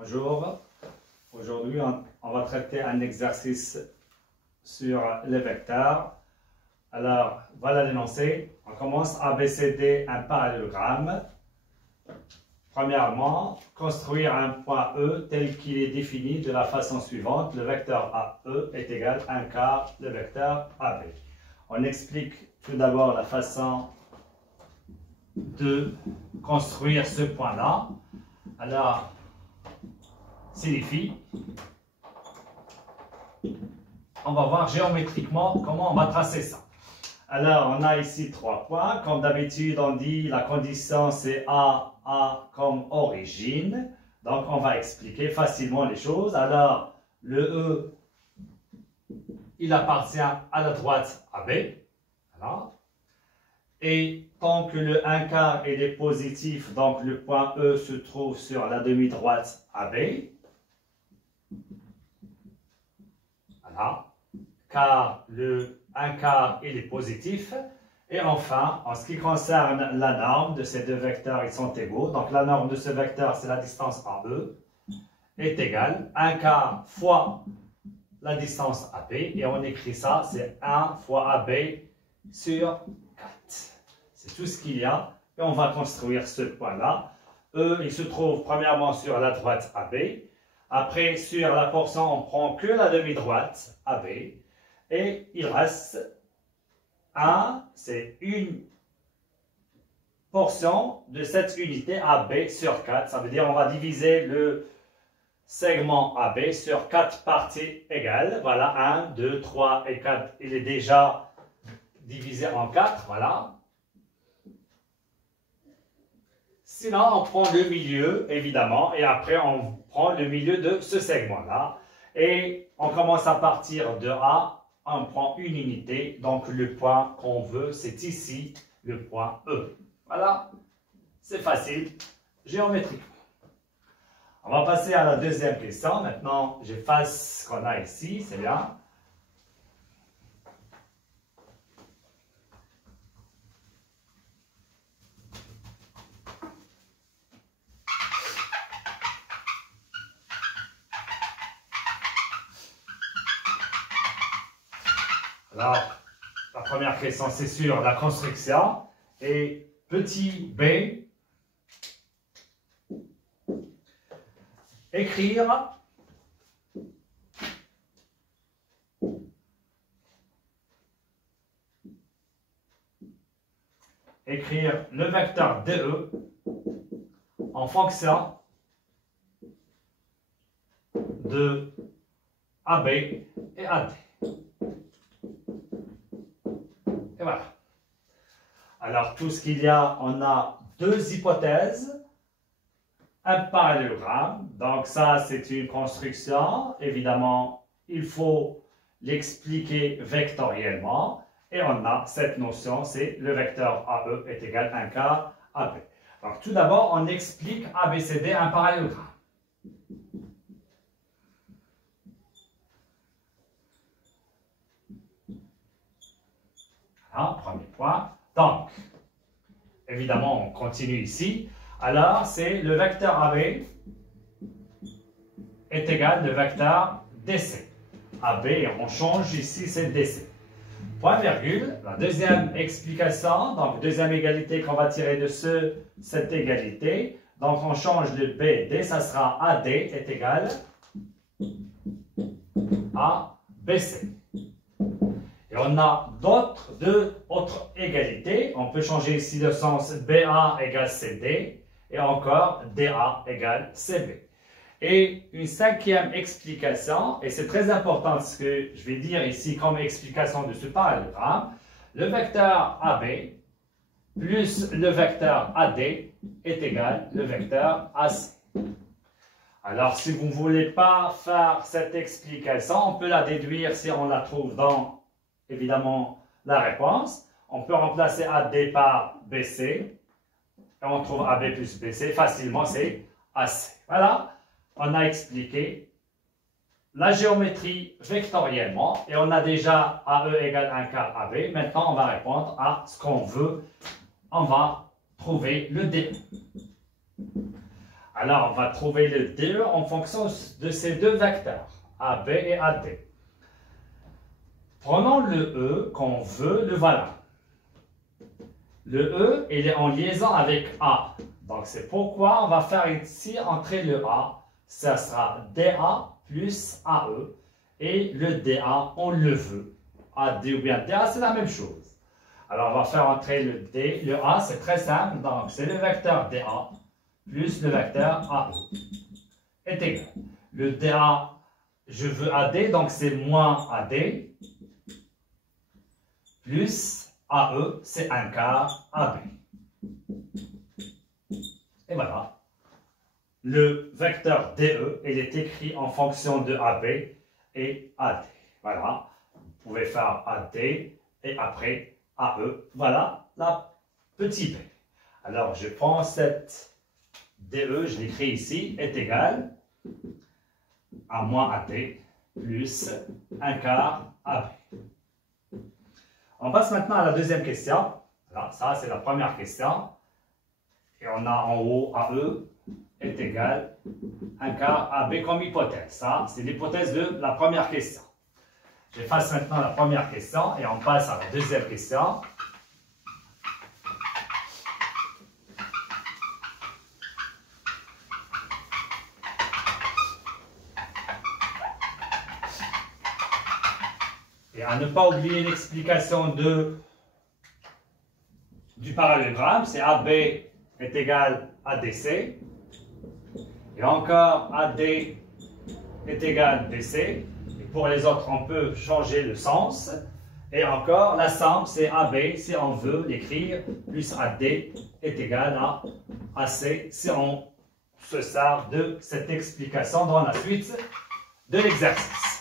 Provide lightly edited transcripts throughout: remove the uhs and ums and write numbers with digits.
Bonjour, aujourd'hui on va traiter un exercice sur les vecteurs. Alors voilà l'énoncé, on commence à ABCD un parallélogramme. Premièrement, construire un point E tel qu'il est défini de la façon suivante. Le vecteur AE est égal à 1 quart le vecteur AB. On explique tout d'abord la façon de construire ce point-là. Alors, signifie, on va voir géométriquement comment on va tracer ça. Alors, on a ici 3 points. Comme d'habitude, on dit la condition c'est A comme origine. Donc, on va expliquer facilement les choses. Alors, le E, il appartient à la droite AB. Voilà. Et tant que le 1 quart est positif, donc le point E se trouve sur la demi-droite AB. Voilà. Car le 1 quart il est positif. Et enfin, en ce qui concerne la norme de ces deux vecteurs, ils sont égaux. Donc la norme de ce vecteur, c'est la distance AE, est égale 1 quart fois la distance AB. Et on écrit ça, c'est 1 fois AB sur 4. C'est tout ce qu'il y a. Et on va construire ce point-là. E, il se trouve premièrement sur la droite AB. Après, sur la portion, on prend que la demi-droite AB. Et il reste 1, c'est une portion de cette unité AB sur 4. Ça veut dire qu'on va diviser le segment AB sur 4 parties égales. Voilà, 1, 2, 3 et 4. Il est déjà divisé en 4. Voilà. Sinon, on prend le milieu, évidemment, et après, on prend le milieu de ce segment-là. Et on commence à partir de A. On prend une unité, donc le point qu'on veut, c'est ici, le point E. Voilà, c'est facile, géométriquement. On va passer à la deuxième question. Maintenant, j'efface ce qu'on a ici, c'est bien. Alors, la première question, c'est sur la construction. Et petit b, écrire le vecteur DE en fonction de AB et AD. Et voilà. Alors, tout ce qu'il y a, on a deux hypothèses. Un parallélogramme. Donc, ça, c'est une construction. Évidemment, il faut l'expliquer vectoriellement. Et on a cette notion, c'est le vecteur AE est égal à 1 quart AB. Alors, tout d'abord, on explique ABCD un parallélogramme. Premier point. Donc, évidemment, on continue ici. Alors, c'est le vecteur AB est égal au vecteur DC. AB, on change ici, c'est DC. Point virgule, la deuxième explication, donc deuxième égalité qu'on va tirer de cette égalité. Donc, on change de BD, ça sera AD est égal à BC. Et on a deux autres égalités. On peut changer ici le sens BA égale CD et encore DA égale CB. Et une cinquième explication, et c'est très important ce que je vais dire ici comme explication de ce parallélogramme, le vecteur AB plus le vecteur AD est égal au vecteur AC. Alors, si vous ne voulez pas faire cette explication, on peut la déduire si on la trouve dans évidemment la réponse. On peut remplacer AD par BC et on trouve AB plus BC. Facilement, c'est AC. Voilà, on a expliqué la géométrie vectoriellement et on a déjà AE égale 1 quart AB. Maintenant, on va répondre à ce qu'on veut. On va trouver le D. Alors, on va trouver le DE en fonction de ces deux vecteurs, AB et AD. Prenons le E qu'on veut, le voilà. Le E, il est en liaison avec A. Donc, c'est pourquoi on va faire ici entrer le A. Ça sera DA plus AE. Et le DA, on le veut. AD ou bien DA, c'est la même chose. Alors, on va faire entrer le D. Le A, c'est très simple. Donc, c'est le vecteur DA plus le vecteur AE est égal. Le DA, je veux AD, donc c'est moins AD, plus AE, c'est 1 quart AB. Et voilà. Le vecteur DE, il est écrit en fonction de AB et AD. Voilà. Vous pouvez faire AD et après AE. Voilà la petite b. Alors, je prends cette DE, je l'écris ici, est égal à moins AD plus 1 quart AB. On passe maintenant à la deuxième question. Voilà, ça, c'est la première question. Et on a en haut AE est égal à 1 quart AB comme hypothèse. Ça, c'est l'hypothèse de la première question. J'efface maintenant la première question et on passe à la deuxième question. Et à ne pas oublier l'explication du parallélogramme, c'est AB est égal à DC. Et encore, AD est égal à DC. Et pour les autres, on peut changer le sens. Et encore, la somme, c'est AB, si on veut l'écrire, plus AD est égal à AC, si on se sert de cette explication dans la suite de l'exercice.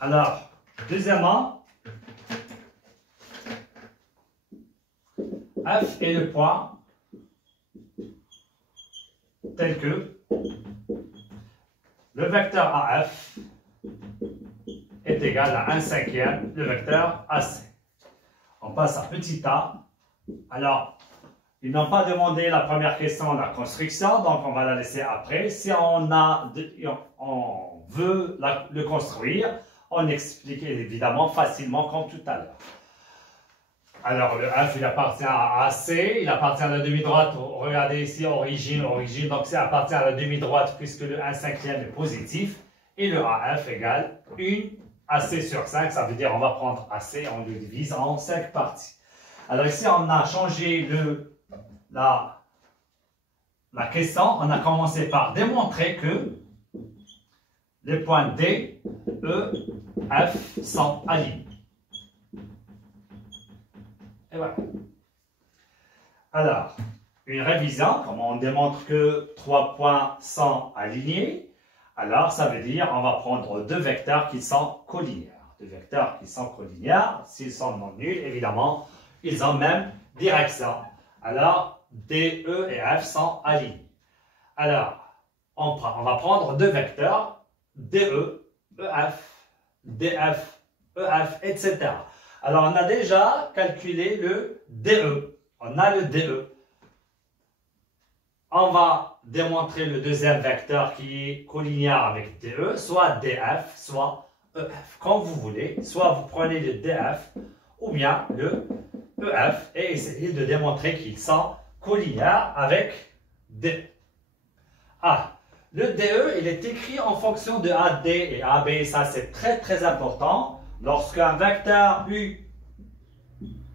Alors, deuxièmement, F est le point tel que le vecteur AF est égal à 1/5 le vecteur AC. On passe à petit a. Alors, ils n'ont pas demandé la première question de la construction, donc on va la laisser après. Si on veut le construire, on explique évidemment facilement comme tout à l'heure. Alors le F, il appartient à AC, il appartient à la demi-droite. Regardez ici, origine, donc ça appartient à la demi-droite puisque le 1/5 est positif. Et le AF égale 1 AC sur 5, ça veut dire on va prendre AC, on le divise en 5 parties. Alors ici, on a changé la question, on a commencé par démontrer que les points D, E, F sont alignés. Et voilà. Alors, une révision, comme on démontre que 3 points sont alignés, alors ça veut dire on va prendre deux vecteurs qui sont collinéaires. Deux vecteurs qui sont collinéaires, s'ils sont non nuls, évidemment, ils ont même direction. Alors, D, E et F sont alignés. Alors, on va prendre deux vecteurs, DE, EF, DF, EF, etc. Alors, on a déjà calculé le DE. On a le DE. On va démontrer le deuxième vecteur qui est collinéaire avec DE, soit DF, soit EF. Comme vous voulez, soit vous prenez le DF ou bien le EF et essayez de démontrer qu'ils sont collinéaires avec DE. Ah, le DE, il est écrit en fonction de AD et AB. Ça, c'est très, très important. Lorsqu'un vecteur U,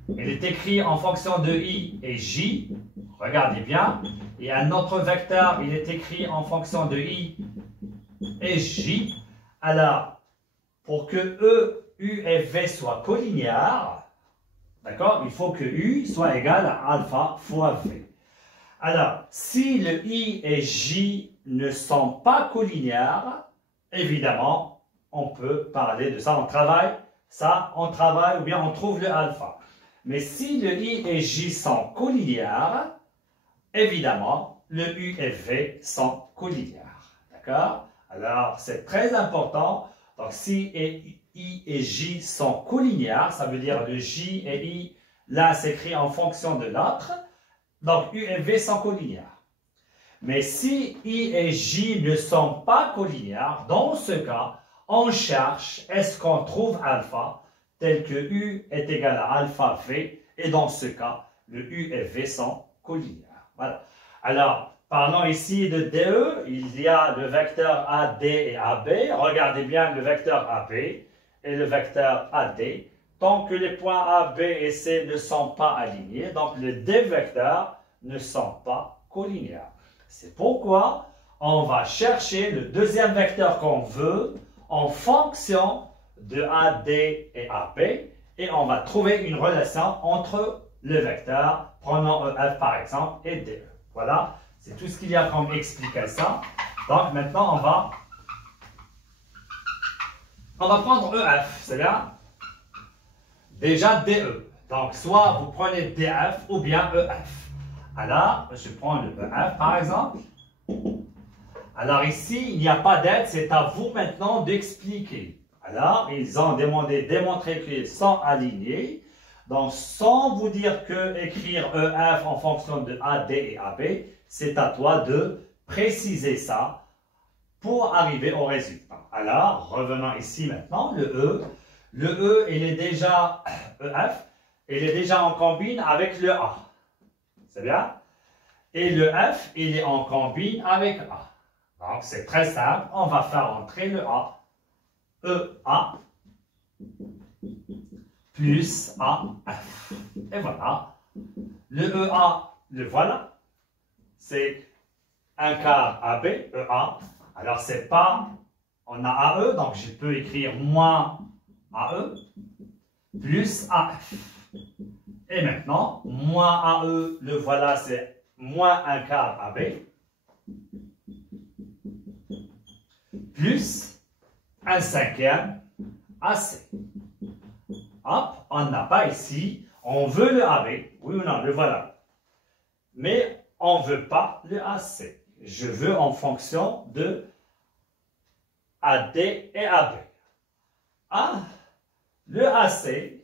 il est écrit en fonction de I et J, regardez bien. Et un autre vecteur, il est écrit en fonction de I et J. Alors, pour que E, U et V soient collinéaires, d'accord, il faut que U soit égal à alpha fois V. Alors, si le I et J ne sont pas collinéaires, évidemment, on peut parler de ça. On travaille ou bien on trouve le alpha. Mais si le I et J sont collinéaires, évidemment, le U et V sont collinéaires. D'accord? Alors, c'est très important. Donc, si I et J sont collinéaires, ça veut dire le J et I, l'un s'écrit en fonction de l'autre. Donc, U et V sont collinéaires. Mais si I et J ne sont pas collinéaires, dans ce cas, on cherche, est-ce qu'on trouve alpha, tel que U est égal à alpha V, et dans ce cas, le U et V sont collinéaires. Voilà. Alors, parlons ici de DE, il y a le vecteur AD et AB. Regardez bien le vecteur AB et le vecteur AD. Tant que les points A, B et C ne sont pas alignés, donc les deux vecteurs ne sont pas collinéaires. C'est pourquoi on va chercher le deuxième vecteur qu'on veut en fonction de AD et AB et on va trouver une relation entre le vecteur, prenons EF par exemple, et DE. Voilà, c'est tout ce qu'il y a comme explication. Donc maintenant, on va prendre EF, c'est bien? Déjà DE. Donc soit vous prenez DF ou bien EF. Alors, je prends le EF par exemple. Alors ici, il n'y a pas d'aide, c'est à vous maintenant d'expliquer. Alors, ils ont démontré qu'ils sont alignés. Donc, sans vous dire que écrire EF en fonction de AD et AB, c'est à toi de préciser ça pour arriver au résultat. Alors, revenons ici maintenant, le E. Le E, il est déjà EF, il est déjà en combine avec le A. C'est bien? Et le F, il est en combine avec A. Donc, c'est très simple. On va faire entrer le A. EA plus AF. Et voilà. Le EA, le voilà. C'est un quart AB, EA. Alors, c'est pas... On a AE, donc je peux écrire moins AE plus AF. Et maintenant, moins AE, le voilà, c'est moins un quart AB, plus un cinquième AC. Hop, on n'a pas ici, on veut le AB, oui ou non, le voilà. Mais on ne veut pas le AC. Je veux en fonction de AD et AB. Ah, le AC,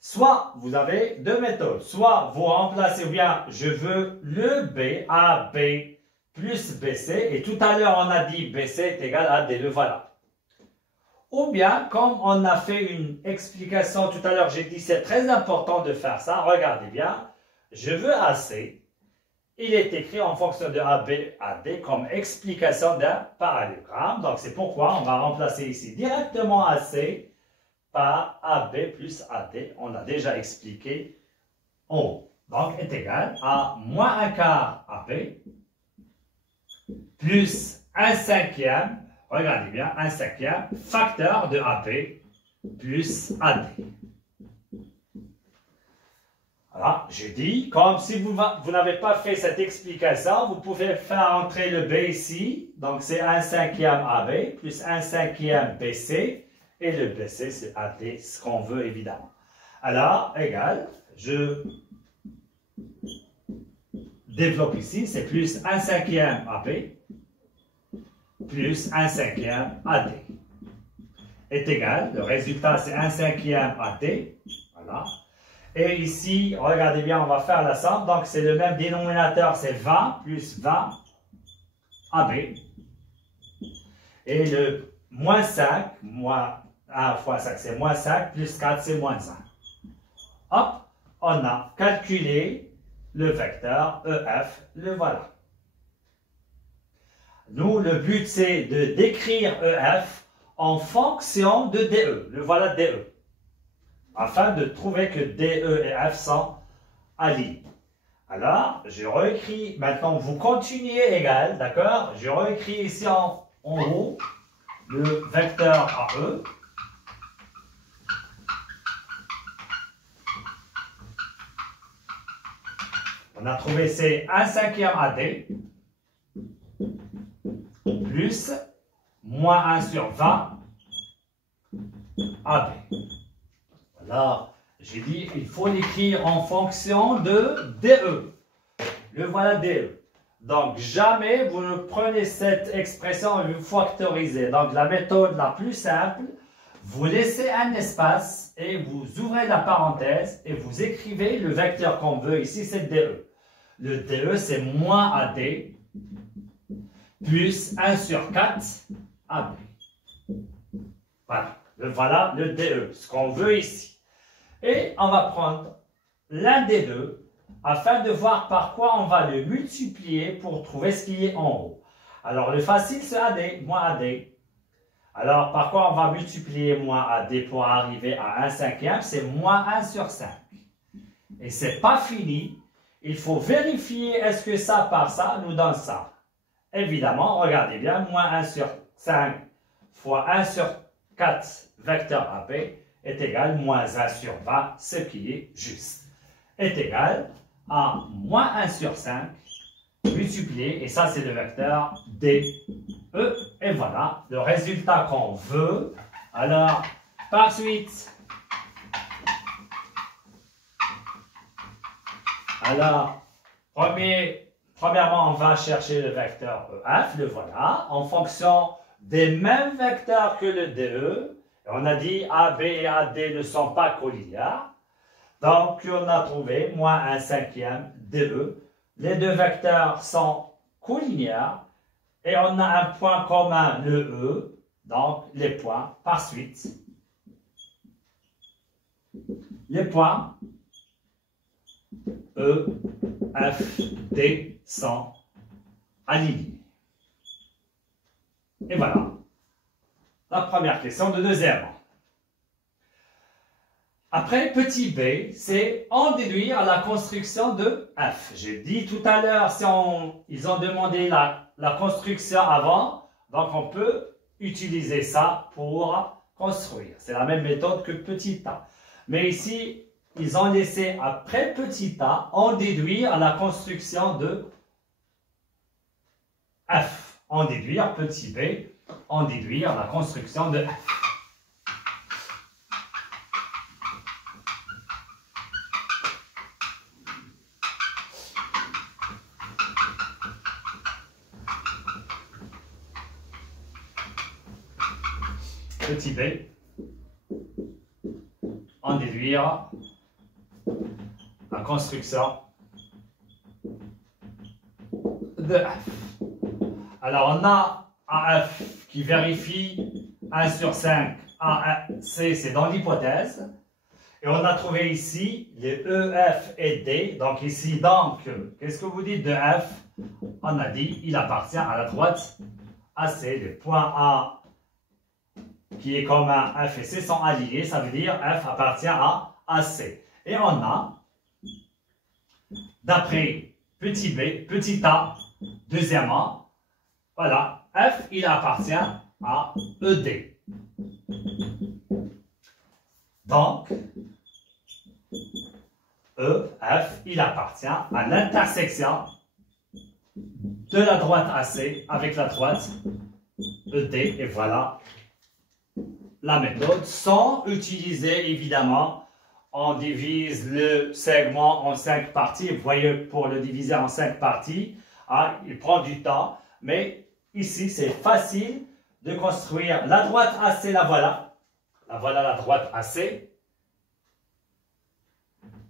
soit vous avez deux méthodes, soit vous remplacez, ou bien je veux le B, AB plus BC, et tout à l'heure on a dit BC est égal à AD, le voilà. Ou bien, comme on a fait une explication tout à l'heure, j'ai dit c'est très important de faire ça, regardez bien, je veux AC, il est écrit en fonction de AB, AD comme explication d'un parallélogramme, donc c'est pourquoi on va remplacer ici directement AC par AB plus AD, on a déjà expliqué en haut. Donc, est égal à moins un quart AB plus un cinquième, regardez bien, un cinquième facteur de AB plus AD. Voilà, je dis, comme si vous n'avez pas fait cette explication, vous pouvez faire entrer le B ici, donc c'est un cinquième AB plus un cinquième BC, et le BC, c'est AD, ce qu'on veut évidemment. Alors, égal, je développe ici, c'est plus un cinquième AB plus un cinquième AD. Est égal, le résultat c'est un cinquième AD, voilà. Et ici, regardez bien, on va faire la somme, donc c'est le même dénominateur, c'est 20 plus 20 AB. Et le moins 5, moins 1 fois 5, c'est moins 5, plus 4, c'est moins 1. Hop, on a calculé le vecteur EF, le voilà. Nous, le but, c'est de décrire EF en fonction de DE, le voilà DE, afin de trouver que DE et F sont alignés. Alors, je réécris, maintenant vous continuez égal, d'accord? Je réécris ici en haut le vecteur AE. On a trouvé c'est 1 cinquième AD plus moins 1 sur 20 AB. Alors, j'ai dit il faut l'écrire en fonction de DE. Le voilà DE. Donc, jamais vous ne prenez cette expression et vous factorisez. Donc, la méthode la plus simple, vous laissez un espace et vous ouvrez la parenthèse et vous écrivez le vecteur qu'on veut. Ici, c'est DE. Le DE, c'est moins AD plus 1 sur 4 AB. Voilà. Voilà le DE, ce qu'on veut ici. Et on va prendre l'un des deux afin de voir par quoi on va le multiplier pour trouver ce qui est en haut. Alors, le facile, c'est AD, moins AD. Alors, par quoi on va multiplier moins AD pour arriver à 1 cinquième? C'est moins 1 sur 5. Et c'est pas fini. Il faut vérifier est-ce que ça par ça nous donne ça. Évidemment, regardez bien, moins 1 sur 5 fois 1 sur 4 vecteur AP est égal à moins 1 sur 20, ce qui est juste. Est égal à moins 1 sur 5 multiplié, et ça c'est le vecteur DE, et voilà le résultat qu'on veut. Alors, par suite, premièrement, on va chercher le vecteur EF, le voilà, en fonction des mêmes vecteurs que le DE. On a dit AB et AD ne sont pas collinéaires. Donc, on a trouvé moins 1 cinquième DE. Les deux vecteurs sont collinéaires et on a un point commun, le E. Donc, les points par suite. Les points E, F, D sont alignés. Et voilà la première question de deuxième. Après, petit b, c'est en déduire la construction de f. J'ai dit tout à l'heure, si ils ont demandé la construction avant, donc on peut utiliser ça pour construire. C'est la même méthode que petit a. Mais ici, ils ont laissé après petit a, en déduire la construction de f. En déduire petit b, en déduire la construction de f. Petit b, en déduire la construction de f. Alors, on a AF qui vérifie 1 sur 5, AC, c'est dans l'hypothèse. Et on a trouvé ici les EF et D. Donc ici, qu'est-ce que vous dites de F? On a dit, il appartient à la droite AC. Le point A qui est commun, F et C sont alliés. Ça veut dire F appartient à AC. Et on a, d'après petit b, petit a, deuxièmement, voilà, F, il appartient à ED. Donc, E, F, il appartient à l'intersection de la droite AC avec la droite ED. Et voilà la méthode. Sans utiliser, évidemment, on divise le segment en 5 parties. Vous voyez, pour le diviser en 5 parties, il prend du temps. Mais ici, c'est facile de construire la droite AC, la voilà. La voilà la droite AC.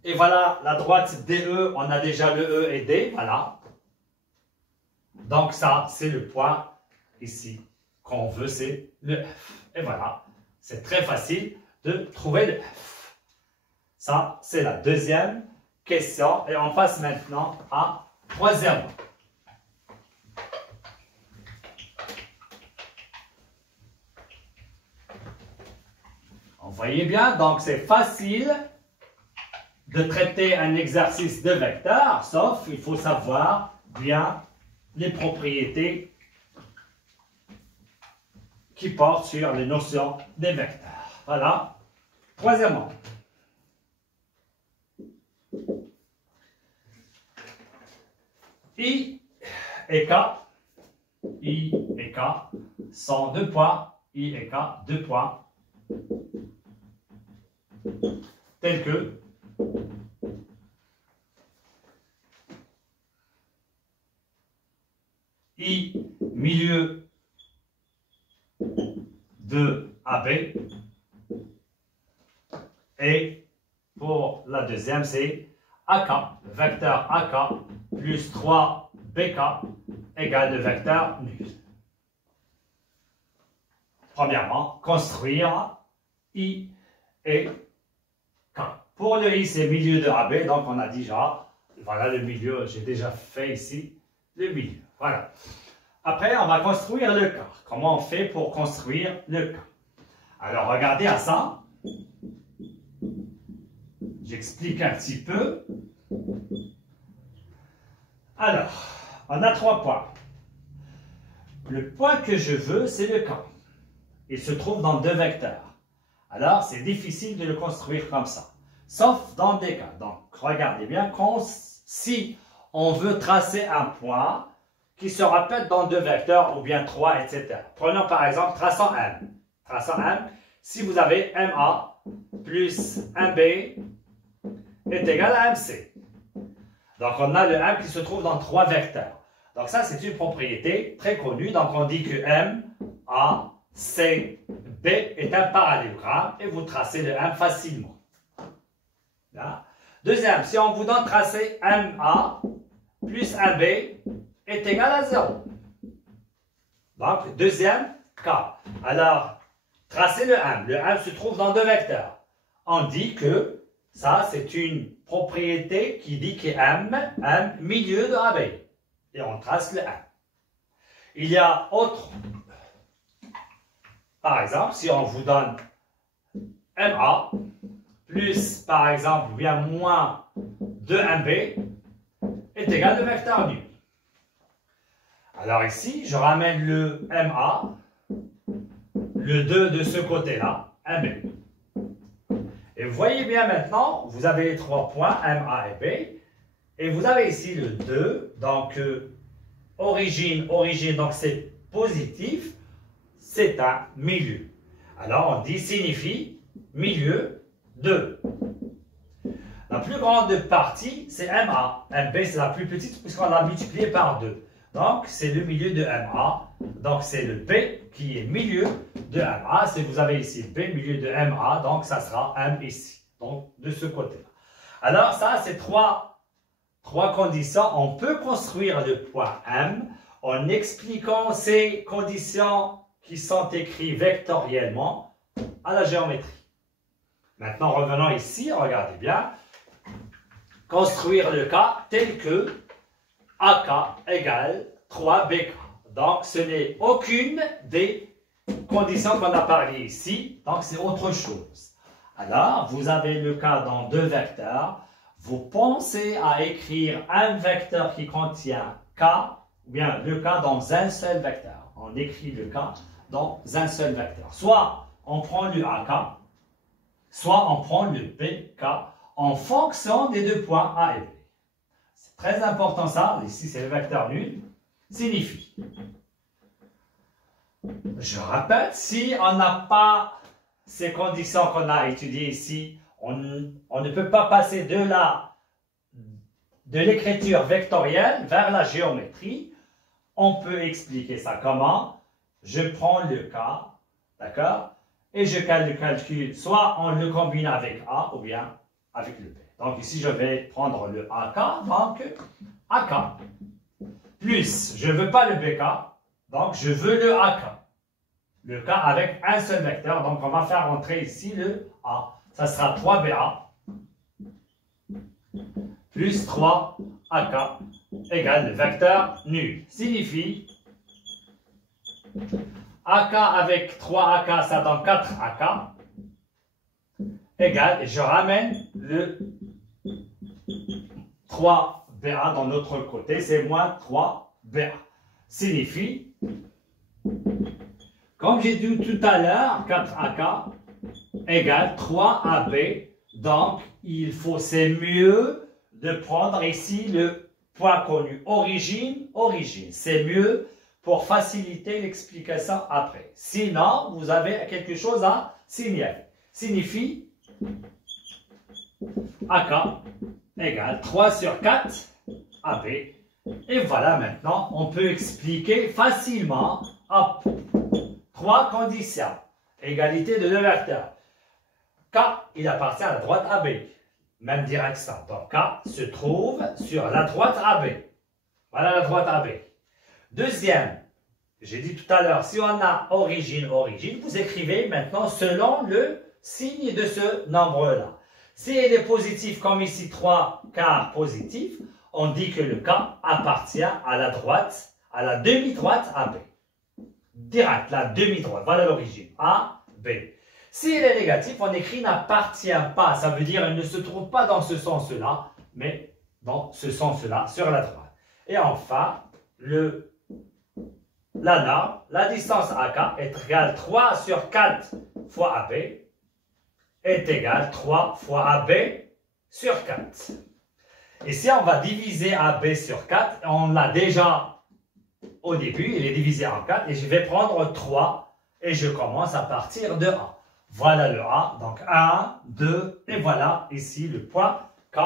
Et voilà la droite DE, on a déjà le E et D, voilà. Donc ça, c'est le point ici qu'on veut, c'est le F. Et voilà, c'est très facile de trouver le F. Ça, c'est la deuxième question. Et on passe maintenant à troisième. Vous voyez bien, donc c'est facile de traiter un exercice de vecteur, sauf il faut savoir bien les propriétés qui portent sur les notions des vecteurs. Voilà. Troisièmement, I et K sont 2 points, I et K, 2 points, tels que I milieu de AB. Et pour la deuxième, c'est AK, le vecteur AK plus 3BK égale le vecteur nul. Premièrement, construire I et K. Pour le I, c'est milieu de AB, donc on a déjà, voilà le milieu, j'ai déjà fait ici le milieu. Voilà. Après, on va construire le K. Comment on fait pour construire le K? Alors, regardez à ça. J'explique un petit peu. Alors, on a 3 points. Le point que je veux, c'est le K. Il se trouve dans 2 vecteurs. Alors, c'est difficile de le construire comme ça. Sauf dans des cas. Donc, regardez bien, si on veut tracer un point qui se répète dans 2 vecteurs, ou bien 3, etc. Prenons par exemple, traçant M. Traçant M, si vous avez MA plus MB est égal à MC. Donc, on a le M qui se trouve dans 3 vecteurs. Donc, ça, c'est une propriété très connue. Donc, on dit que M, A, C, B est un parallélogramme et vous tracez le M facilement. Là. Deuxième, si on vous donne tracer MA plus MB est égal à 0. Donc, deuxième cas. Alors, tracez le M. Le M se trouve dans 2 vecteurs. On dit que ça, c'est une propriété qui dit que M, milieu de AB. Et on trace le M. Il y a autre. Par exemple, si on vous donne MA plus, par exemple, ou bien moins 2MB est égal au vecteur nul. Alors ici, je ramène le MA, le 2 de ce côté-là, MB. Et vous voyez bien maintenant, vous avez les 3 points, MA et B, et vous avez ici le 2, donc origine, donc c'est positif, c'est un milieu. Alors on dit signifie milieu 2. La plus grande partie, c'est MA. MB, c'est la plus petite puisqu'on l'a multiplié par 2. Donc, c'est le milieu de MA. Donc, c'est le B qui est milieu de MA. Si vous avez ici B, milieu de MA, donc ça sera M ici. Donc, de ce côté-là. Alors, ça, c'est trois conditions. On peut construire le point M en expliquant ces conditions qui sont écrites vectoriellement à la géométrie. Maintenant, revenons ici, regardez bien. Construire le cas tel que AK égale 3BK. Donc, ce n'est aucune des conditions qu'on a parlé ici. Donc, c'est autre chose. Alors, vous avez le cas dans 2 vecteurs. Vous pensez à écrire un vecteur qui contient K, ou bien le cas dans un seul vecteur. On écrit le cas dans un seul vecteur. Soit on prend le AK, soit on prend le BK en fonction des 2 points A et B. C'est très important ça, ici c'est le vecteur nul, signifie. Je répète, si on n'a pas ces conditions qu'on a étudiées ici, on ne peut pas passer de l'écriture vectorielle vers la géométrie. On peut expliquer ça comment? Je prends le cas, d'accord? Et je le calcule, soit on le combine avec A ou bien avec le B. Donc ici, je vais prendre le AK, donc AK. Plus, je ne veux pas le BK, donc je veux le AK. Le K avec un seul vecteur, donc on va faire entrer ici le A. Ça sera 3BA plus 3AK égale le vecteur nul. Signifie AK avec 3AK, ça donne 4AK, égale, et je ramène le 3BA dans l'autre côté, c'est moins 3BA. Signifie, comme j'ai dit tout à l'heure, 4AK égale 3AB, donc c'est mieux de prendre ici le point connu, origine. C'est mieux pour faciliter l'explication après. Sinon, vous avez quelque chose à signaler. Signifie AK égale 3 sur 4 AB. Et voilà, maintenant, on peut expliquer facilement hop, 3 conditions. Égalité de 2 vecteurs. K, il appartient à la droite AB. Même direction. Donc, K se trouve sur la droite AB. Voilà la droite AB. Deuxième, j'ai dit tout à l'heure, si on a origine, origine, vous écrivez maintenant selon le signe de ce nombre-là. Si il est positif, comme ici 3 quarts positif, on dit que le K appartient à la droite, à la demi-droite AB. Direct, la demi-droite. Voilà l'origine. A, B. S'il est négatif, on écrit n'appartient pas. Ça veut dire qu'il ne se trouve pas dans ce sens-là, mais dans ce sens-là, sur la droite. Et enfin, la norme, la distance AK est égale 3 sur 4 fois AB est égale 3 fois AB sur 4. Ici, on va diviser AB sur 4. On l'a déjà au début, il est divisé en 4. Et je vais prendre 3 et je commence à partir de A. Voilà le A. Donc 1, 2 et voilà ici le point K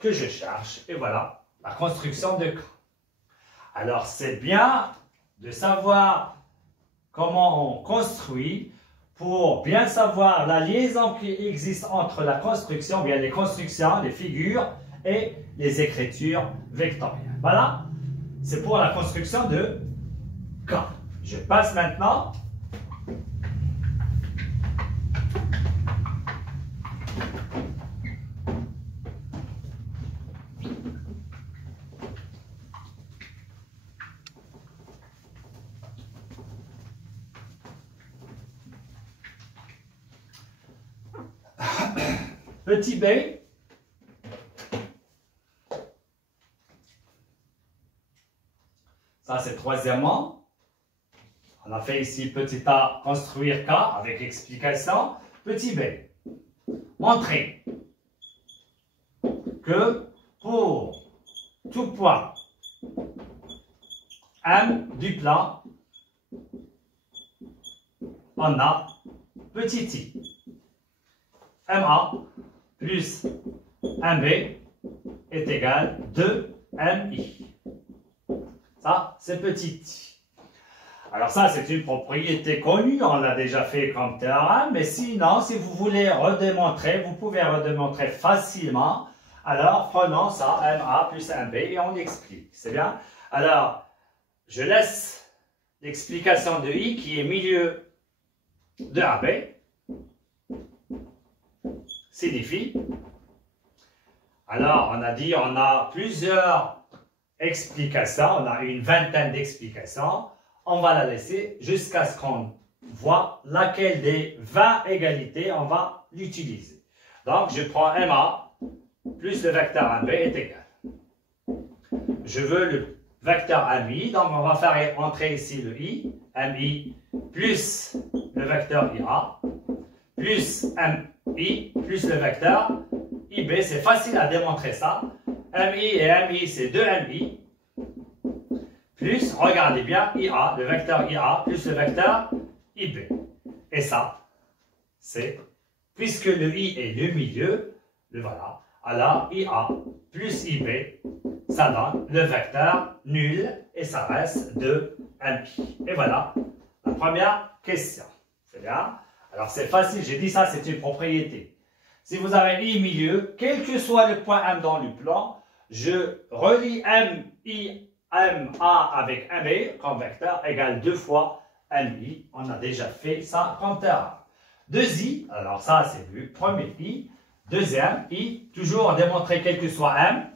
que je cherche. Et voilà la construction de K. Alors, c'est bien de savoir comment on construit pour bien savoir la liaison qui existe entre la construction, bien les constructions, les figures et les écritures vectorielles. Voilà, c'est pour la construction de K. Je passe maintenant petit b. Ça, c'est troisièmement. On a fait ici petit a, construire K avec explication. Petit b. Montrer que pour tout point M du plan, on a petit i. MA plus MB est égal à 2MI. Ça, c'est petit i. Alors ça, c'est une propriété connue, on l'a déjà fait comme théorème, mais sinon, si vous voulez redémontrer, vous pouvez redémontrer facilement. Alors, prenons ça, MA plus MB, et on explique. C'est bien? Alors, je laisse l'explication de I qui est milieu de AB. Signifie. Alors, on a dit, on a plusieurs explications, on a une vingtaine d'explications. On va la laisser jusqu'à ce qu'on voit laquelle des 20 égalités on va l'utiliser. Donc, je prends MA plus le vecteur MB est égal. Je veux le vecteur MI, donc on va faire entrer ici le I, MI plus le vecteur IA, plus MI plus le vecteur IB. C'est facile à démontrer ça. MI et MI, c'est 2MI. Plus, regardez bien, IA, le vecteur IA, plus le vecteur IB. Et ça, c'est, puisque le I est le milieu, le voilà, alors IA plus IB, ça donne le vecteur nul, et ça reste 2MI. Et voilà, la première question. C'est bien? Alors c'est facile, j'ai dit ça, c'est une propriété. Si vous avez I milieu, quel que soit le point M dans le plan, je relie MI, MA avec MB comme vecteur égale 2 fois MI. On a déjà fait ça comme théorème. 2I, alors ça c'est vu, premier I. Deuxième I, toujours démontrer quel que soit M.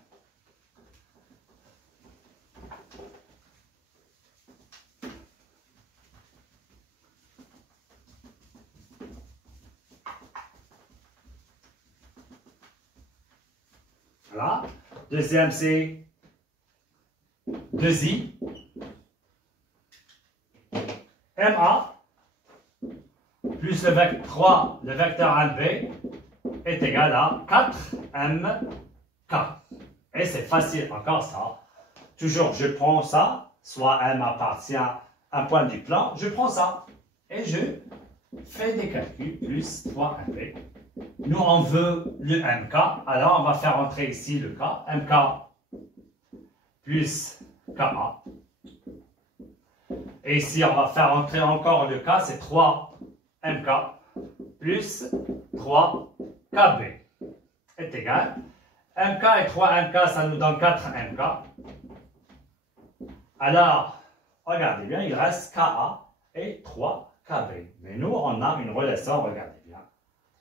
Voilà. Deuxième, c'est 2i. MA plus le vecteur 3, le vecteur MB est égal à 4MK. Et c'est facile, encore ça. Toujours, je prends ça, soit M appartient à un point du plan, je prends ça. Et je fais des calculs, plus 3MB. Nous, on veut le MK, alors on va faire entrer ici le K. MK plus KA. Et ici, on va faire entrer encore le K, c'est 3MK plus 3KB est égal. MK et 3MK, ça nous donne 4MK. Alors, regardez bien, il reste KA et 3KB. Mais nous, on a une relation, regardez bien.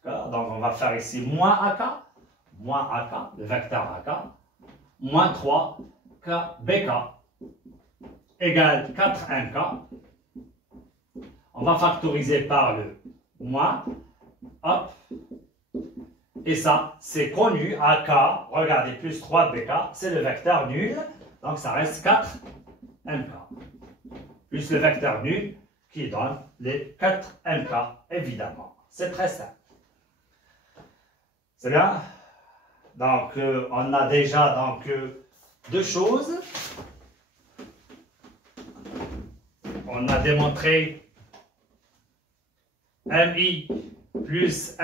Donc, on va faire ici moins AK, le vecteur AK, moins 3BK égale 4MK. On va factoriser par le moins, hop, et ça, c'est connu, AK, regardez, plus 3BK, c'est le vecteur nul, donc ça reste 4MK, plus le vecteur nul qui donne les 4MK, évidemment. C'est très simple. C'est bien? Donc, on a déjà deux choses. On a démontré MI plus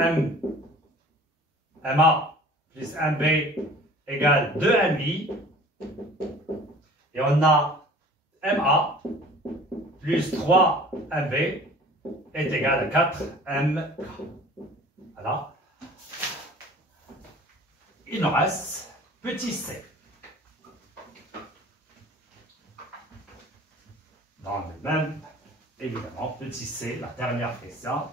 MA plus MB égale 2MI. Et on a MA plus 3MB est égal à 4MK. Alors, il nous reste petit c. Dans le même, évidemment, petit c, la dernière question.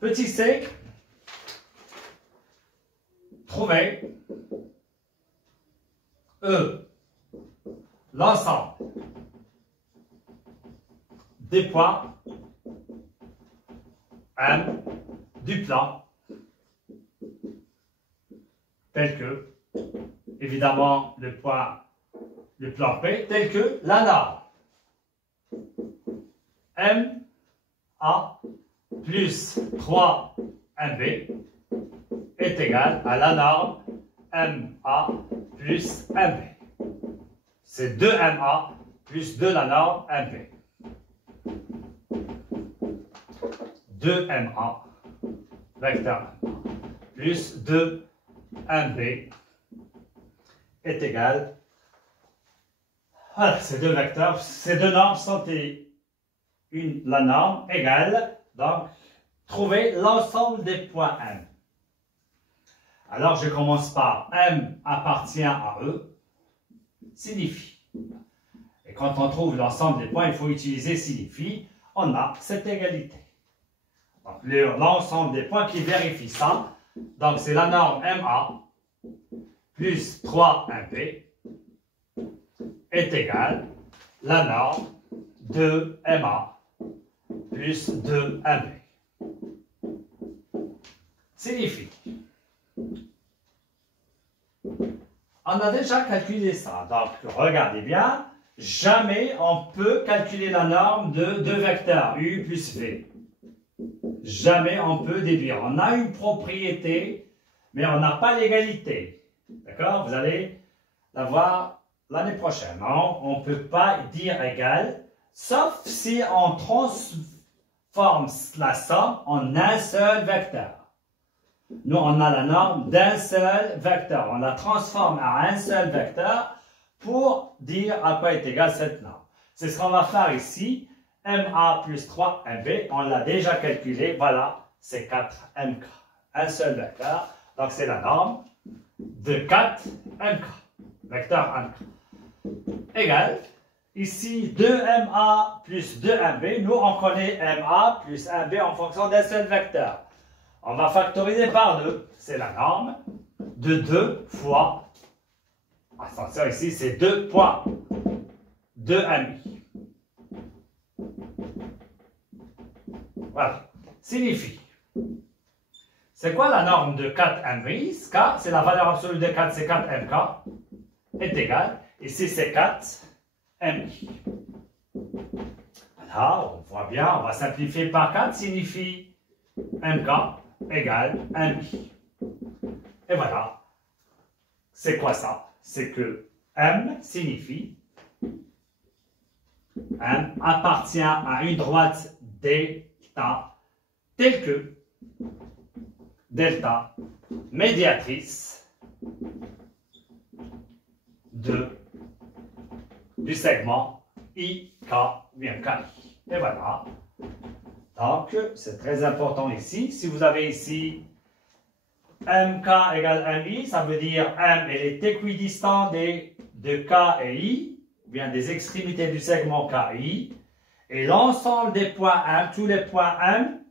Petit c, trouver l'ensemble des points M du plan, tel que, évidemment, le plan P, tel que la norme M A plus 3MB est égal à la norme MA plus MB. C'est 2MA plus 2 la norme MB. 2MA, vecteur MA, plus 2MB est égal. Voilà, ces deux vecteurs, ces deux normes sont la norme égale. Donc, trouver l'ensemble des points M. Alors, je commence par M appartient à E, signifie. Et quand on trouve l'ensemble des points, il faut utiliser signifie. On a cette égalité. Donc, l'ensemble des points qui vérifie ça. Donc, c'est la norme MA plus 3MB est égale la norme de MA plus 2MB. Signifie. On a déjà calculé ça. Donc, regardez bien. Jamais on peut calculer la norme de deux vecteurs, U plus V. Jamais on peut déduire. On a une propriété, mais on n'a pas l'égalité. D'accord? Vous allez la voir l'année prochaine. Non, on ne peut pas dire égal, sauf si on transforme la somme en un seul vecteur. Nous, on a la norme d'un seul vecteur. On la transforme à un seul vecteur pour dire à quoi est égale cette norme. C'est ce qu'on va faire ici. MA plus 3MB, on l'a déjà calculé. Voilà, c'est 4MK. Un seul vecteur. Donc, c'est la norme de 4MK. Vecteur MK. Égal. Ici, 2MA plus 2MB. Nous, on connaît MA plus MB en fonction d'un seul vecteur. On va factoriser par 2. C'est la norme de 2 fois, attention ici, c'est 2 points, 2MI. Voilà. Signifie. C'est quoi la norme de 4MI? K, c'est la valeur absolue de 4, c'est 4MK, est égal. Ici, c'est 4 MI. Voilà, on voit bien, on va simplifier par 4, signifie MK égale MI. Et voilà. C'est quoi ça? C'est que M signifie M appartient à une droite delta telle que delta médiatrice du segment IK bien KI. Et voilà. Donc, c'est très important ici. Si vous avez ici MK égale MI, ça veut dire M est équidistant de K et I, bien des extrémités du segment KI, et l'ensemble des points M, tous les points M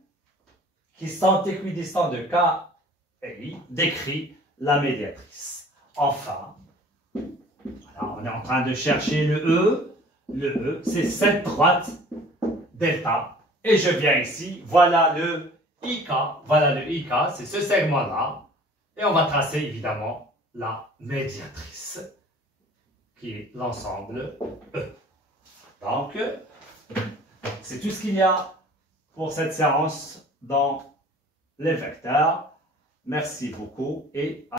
qui sont équidistants de K et I, décrit la médiatrice. Enfin, voilà, on est en train de chercher le E. Le E, c'est cette droite delta. Et je viens ici, voilà le IK, c'est ce segment-là. Et on va tracer évidemment la médiatrice, qui est l'ensemble E. Donc, c'est tout ce qu'il y a pour cette séance dans les vecteurs. Merci beaucoup et à